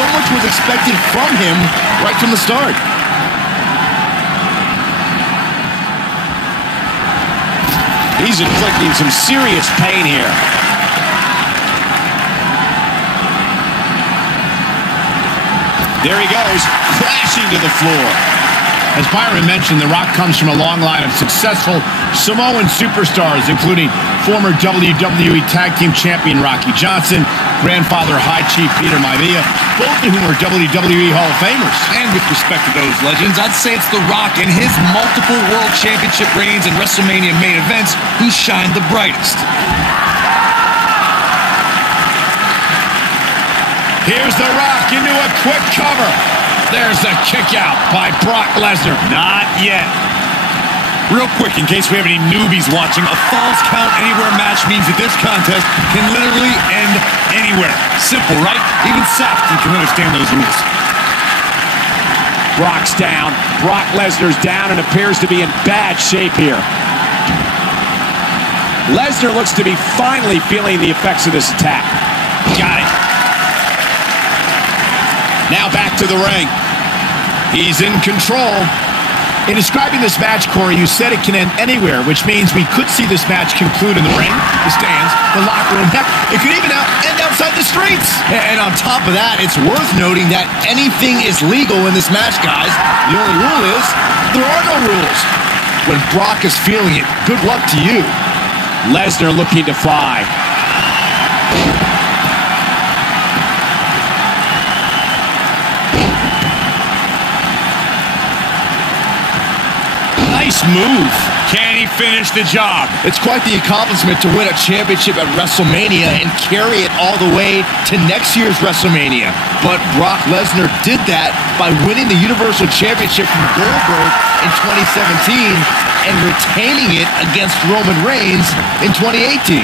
so much was expected from him right from the start. He's inflicting some serious pain here. There he goes, crashing to the floor. As Byron mentioned, The Rock comes from a long line of successful Samoan superstars, including former WWE Tag Team Champion Rocky Johnson, grandfather High Chief Peter Maivia, both of whom are WWE Hall of Famers. And with respect to those legends, I'd say it's The Rock and his multiple World Championship reigns and WrestleMania main events who shine the brightest. Here's The Rock into a quick cover. There's the kick out by Brock Lesnar. Not yet. Real quick, in case we have any newbies watching, a Falls Count Anywhere match means that this contest can literally end anywhere. Simple, right? Even Safety can understand those rules. Brock's down. Brock Lesnar's down and appears to be in bad shape here. Lesnar looks to be finally feeling the effects of this attack. Got it. Now back to the ring. He's in control. In describing this match, Corey, you said it can end anywhere, which means we could see this match conclude in the ring, the stands, the locker room. Heck, it could even end outside the streets. And on top of that, it's worth noting that anything is legal in this match, guys. The only rule is there are no rules. When Brock is feeling it, good luck to you. Lesnar looking to fly. Nice move. Can he finish the job? It's quite the accomplishment to win a championship at WrestleMania and carry it all the way to next year's WrestleMania. But Brock Lesnar did that by winning the Universal Championship from Goldberg in 2017 and retaining it against Roman Reigns in 2018.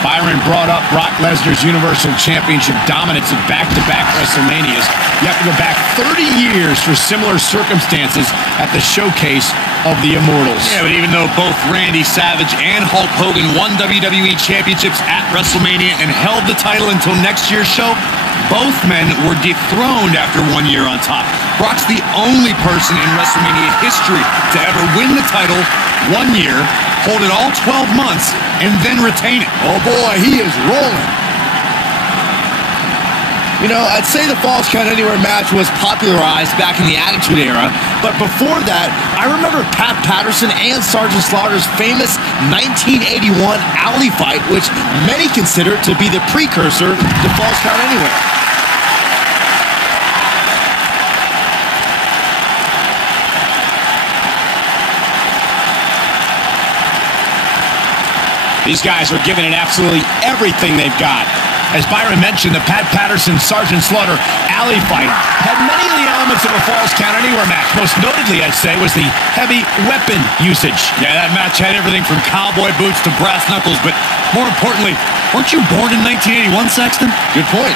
Byron brought up Brock Lesnar's Universal Championship dominance in back-to-back WrestleManias. You have to go back 30 years for similar circumstances at the showcase of the Immortals. Yeah, but even though both Randy Savage and Hulk Hogan won WWE Championships at WrestleMania and held the title until next year's show, both men were dethroned after 1 year on top. Brock's the only person in WrestleMania history to ever win the title 1 year, hold it all 12 months, and then retain it. Oh boy, he is rolling. You know, I'd say the Falls Count Anywhere match was popularized back in the Attitude Era, but before that, I remember Pat Patterson and Sergeant Slaughter's famous 1981 alley fight, which many consider to be the precursor to Falls Count Anywhere. These guys are giving it absolutely everything they've got. As Byron mentioned, the Pat Patterson-Sergeant Slaughter alley fight had many of the elements of a Falls Count Anywhere match. Most notably, I'd say, was the heavy weapon usage. Yeah, that match had everything from cowboy boots to brass knuckles, but more importantly, weren't you born in 1981, Saxton? Good point.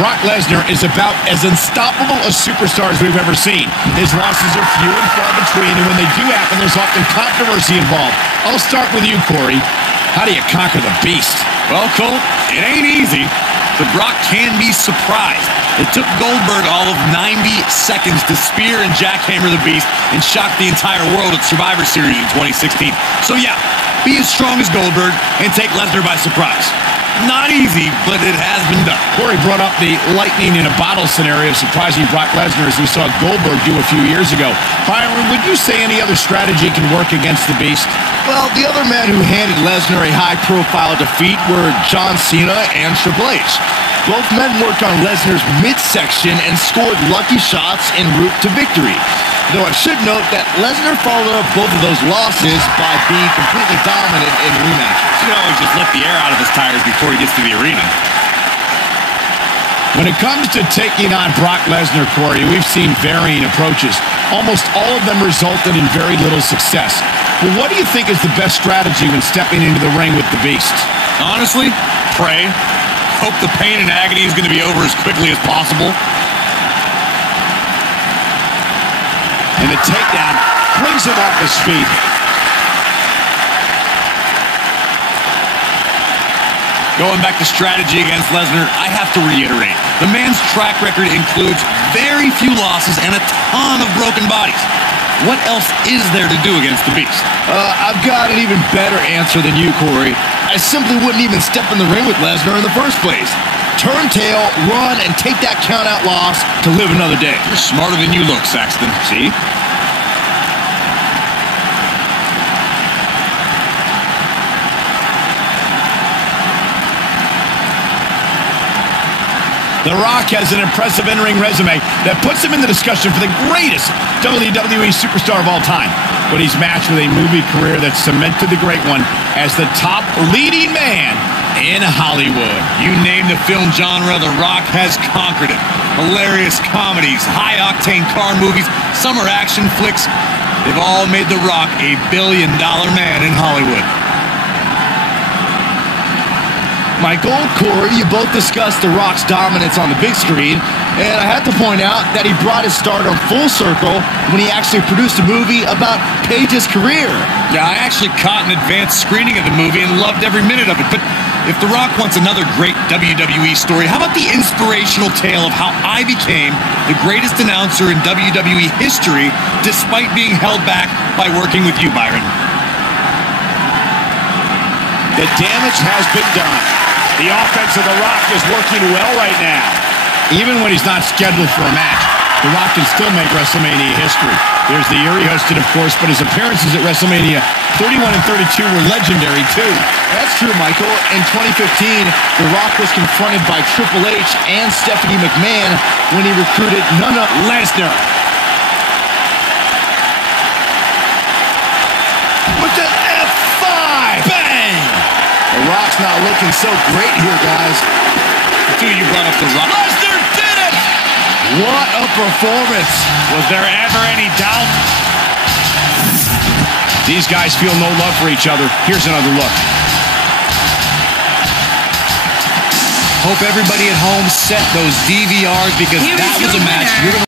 Brock Lesnar is about as unstoppable a superstar as we've ever seen. His losses are few and far between, and when they do happen, there's often controversy involved. I'll start with you, Corey. How do you conquer the beast? Well, Colt, it ain't easy, but Brock can be surprised. It took Goldberg all of 90 seconds to spear and jackhammer the beast and shock the entire world at Survivor Series in 2016. So yeah, be as strong as Goldberg and take Lesnar by surprise. Not easy, but it has been done. Corey brought up the lightning in a bottle scenario surprising Brock Lesnar as we saw Goldberg do a few years ago. Byron, would you say any other strategy can work against the Beast? Well, the other men who handed Lesnar a high-profile defeat were John Cena and Triple H. Both men worked on Lesnar's midsection and scored lucky shots en route to victory. Though I should note that Lesnar followed up both of those losses by being completely dominant in rematches. You can always just let the air out of his tires before he gets to the arena. When it comes to taking on Brock Lesnar, Corey, we've seen varying approaches. Almost all of them resulted in very little success. Well, what do you think is the best strategy when stepping into the ring with the Beast? Honestly, pray. hope the pain and agony is going to be over as quickly as possible. And the takedown brings him off his feet. Going back to strategy against Lesnar, I have to reiterate, the man's track record includes very few losses and a ton of broken bodies. What else is there to do against the Beast? I've got an even better answer than you, Corey. I simply wouldn't even step in the ring with Lesnar in the first place. Turn tail, run, and take that count-out loss to live another day. You're smarter than you look, Saxton. See? The Rock has an impressive in-ring resume that puts him in the discussion for the greatest WWE superstar of all time. But he's matched with a movie career that cemented the great one as the top leading man in Hollywood. You name the film genre, The Rock has conquered it. Hilarious comedies, high-octane car movies, summer action flicks. They've all made The Rock a billion-dollar man in Hollywood. Michael, Corey, you both discussed The Rock's dominance on the big screen, and I have to point out that he brought his stardom full circle when he actually produced a movie about Paige's career. Yeah, I actually caught an advanced screening of the movie and loved every minute of it, but if The Rock wants another great WWE story, how about the inspirational tale of how I became the greatest announcer in WWE history despite being held back by working with you, Byron? The damage has been done. The offense of The Rock is working well right now. Even when he's not scheduled for a match, The Rock can still make WrestleMania history. There's the year he hosted, of course, but his appearances at WrestleMania 31 and 32 were legendary, too. That's true, Michael. In 2015, The Rock was confronted by Triple H and Stephanie McMahon when he recruited none other than Lesnar. with the F5. Bang! The Rock's not looking so great here, guys. Dude, you brought up The Rock. Lesnar did it! What a performance. Was there ever any doubt? These guys feel no love for each other. Here's another look. Hope everybody at home set those DVRs because that was a match you're going to